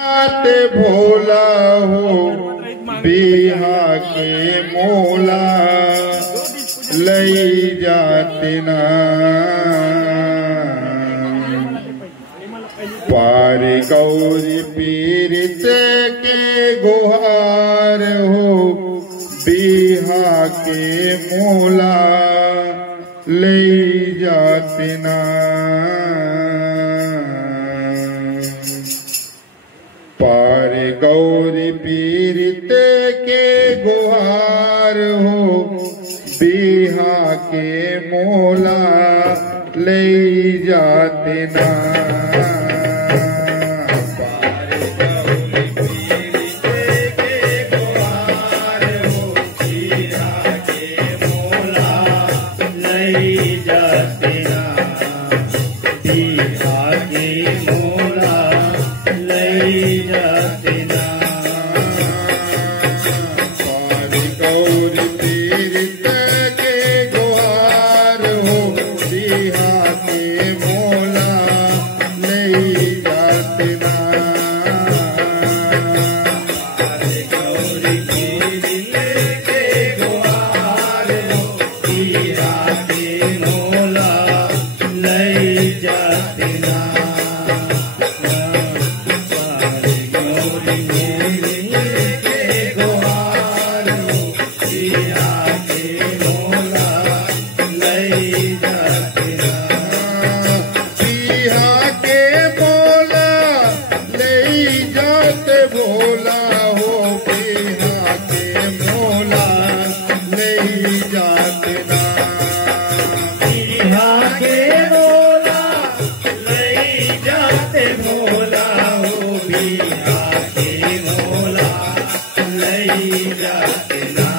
ते भोला हो बिहा के मोला लई जाते ना पार गौरी पीरित के गुहार हो बिहा के मोला लई जाते ना पार गौरी पीरित के गुहार हो बिहा के मोला ले जाते ना पार गौरी पीरित के गुहार हो बिहा के मोला ले जाते ना बिहा के मोला लई जाते ना पार गौरी पीरित के गुहार हो बिहा के मोला लई जाते ना पार गौरी पीरित के गुहार हो बिहा के मोला लई जाते ना भोला हो बिहा के मोला नहीं जाते ना बिहा के मोला नहीं जाते भोला हो बिहा के मोला नहीं जाते ना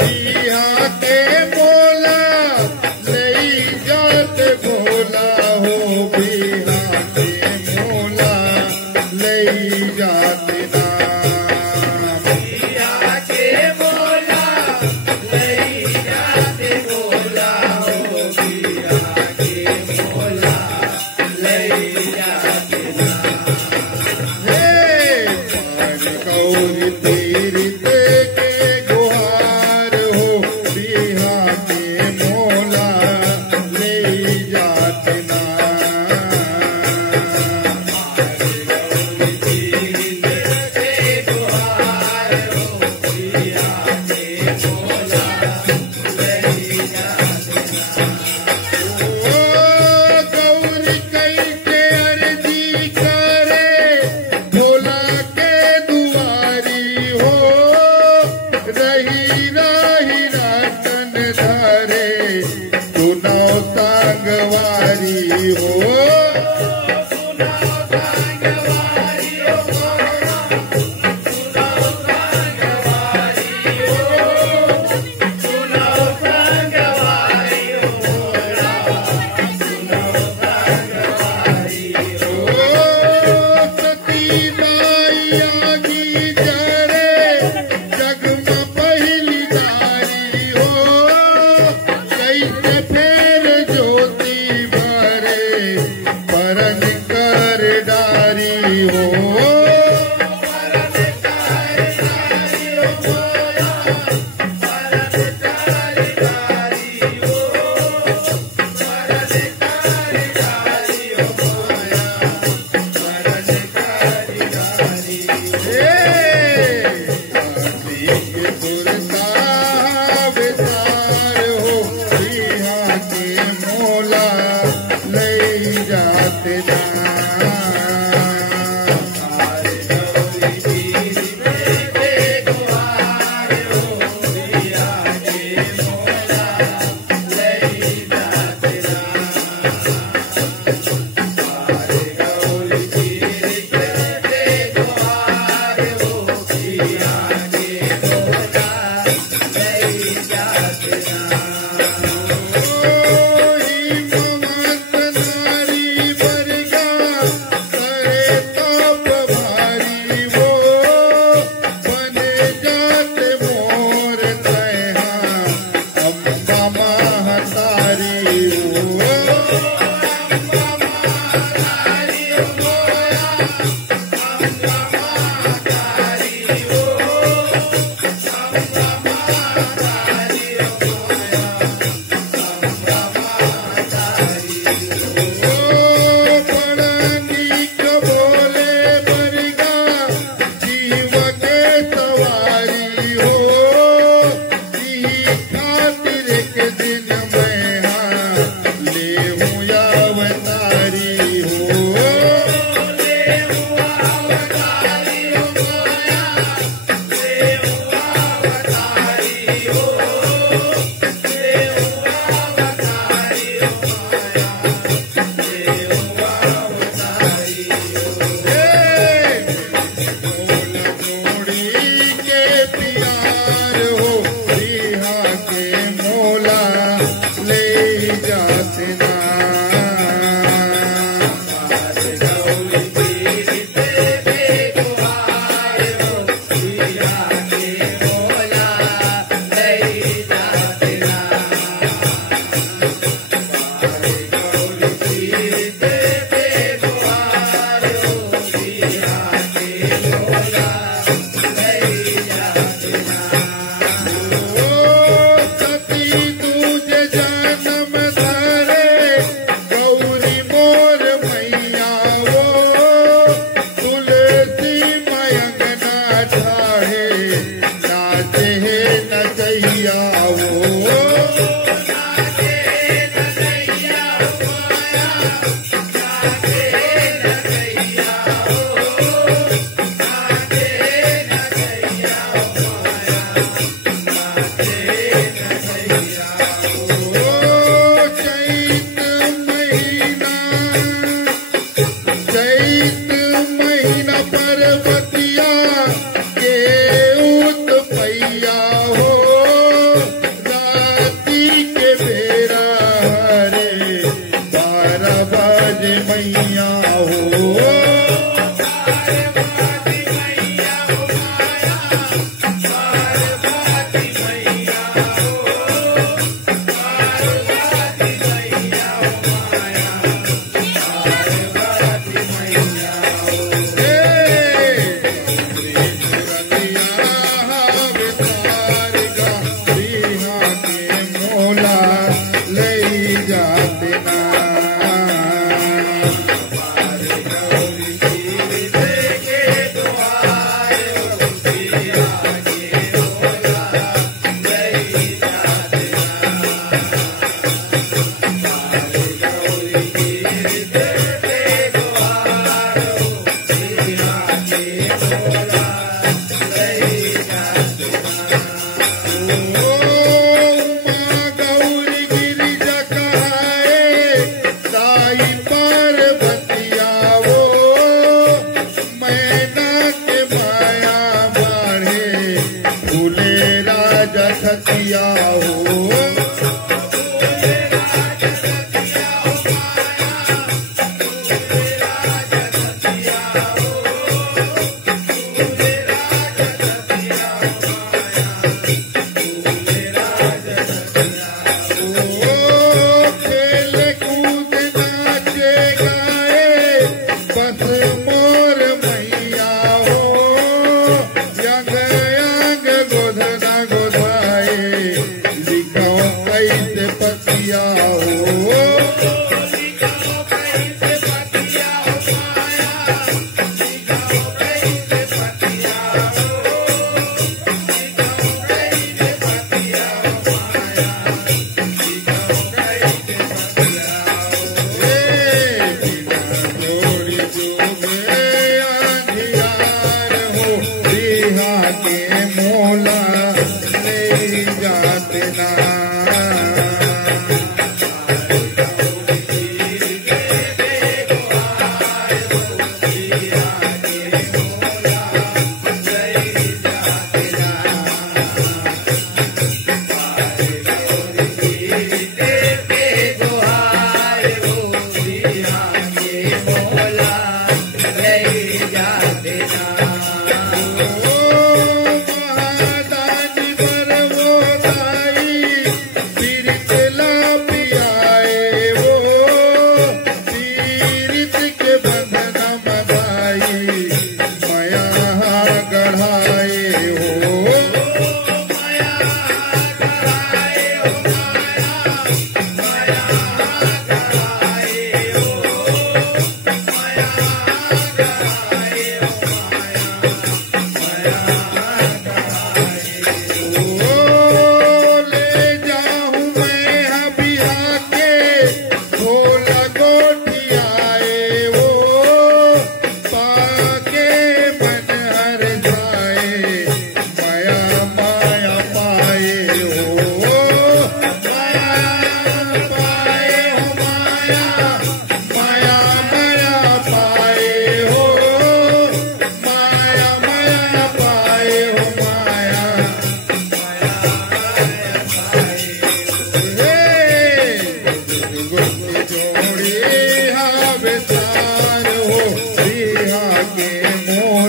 बिहा के मोला नहीं जाते भोला हो बिहा के मोला नहीं जाते ना बिहा के मोला नहीं जाते भोला हो बिहा के मोला नहीं जाते ना हे पार गौरी पीरित के गुहार हो बिहा के मोला नहीं जाते ना संगवारी हो सती माइया की जरे जग में पहली दारी हो कैसे फेर ज्योति भरे परन कर डारी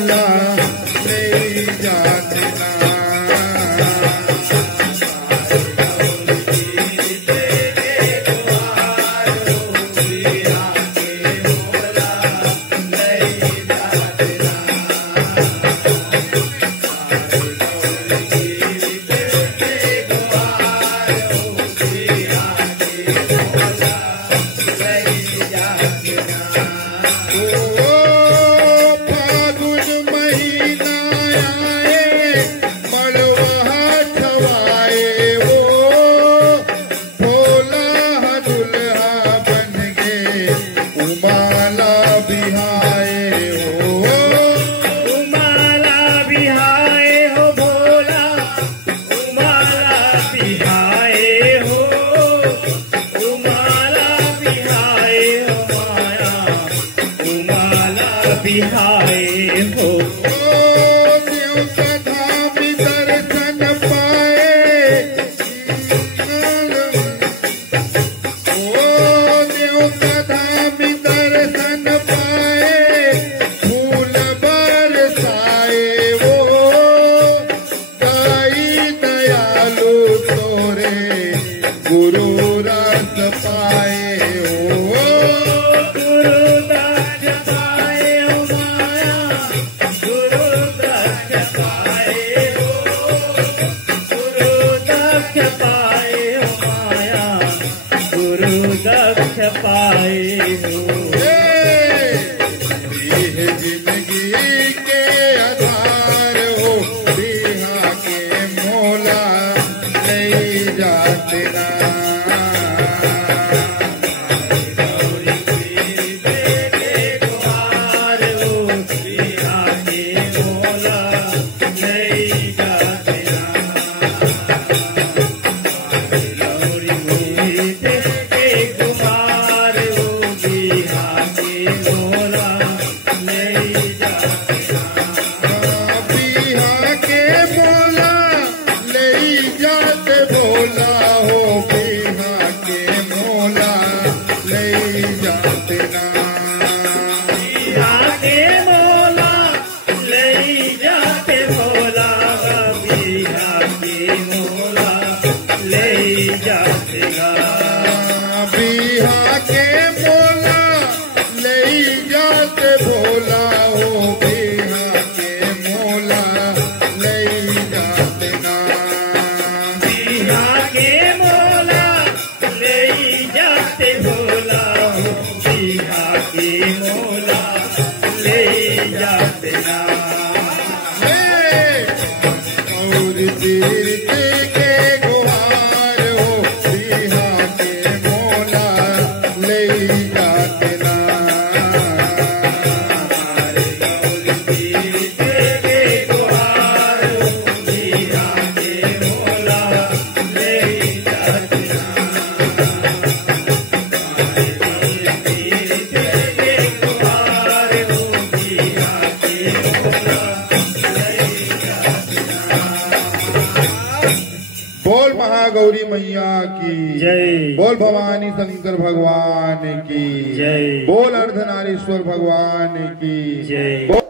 मोला ले जातना। बिहाए हो देव धाम दर्शन पाए, देव धाम दर्शन पाए, फूल बरसाए वो दाई दयालु तोरे गुरु रस पाए हो। दक्ष पाए हो जिंदगी के आधार हो, बिहा के मोला ले जाते ना। बिहा के मोला ले जाते भोला हो, बिहा के मोला ले जाते ना। बिहा के मोला ले जाते भोला हो, बिहा के मोला ले जाते ना। और तीर्थ के गुहार हो, बिहा के मोला ले जाते ना। बोल महागौरी मैया की जय। बोल भवानी शंकर भगवान की जय। बोल अर्धनारीश्वर भगवान की जय। बोल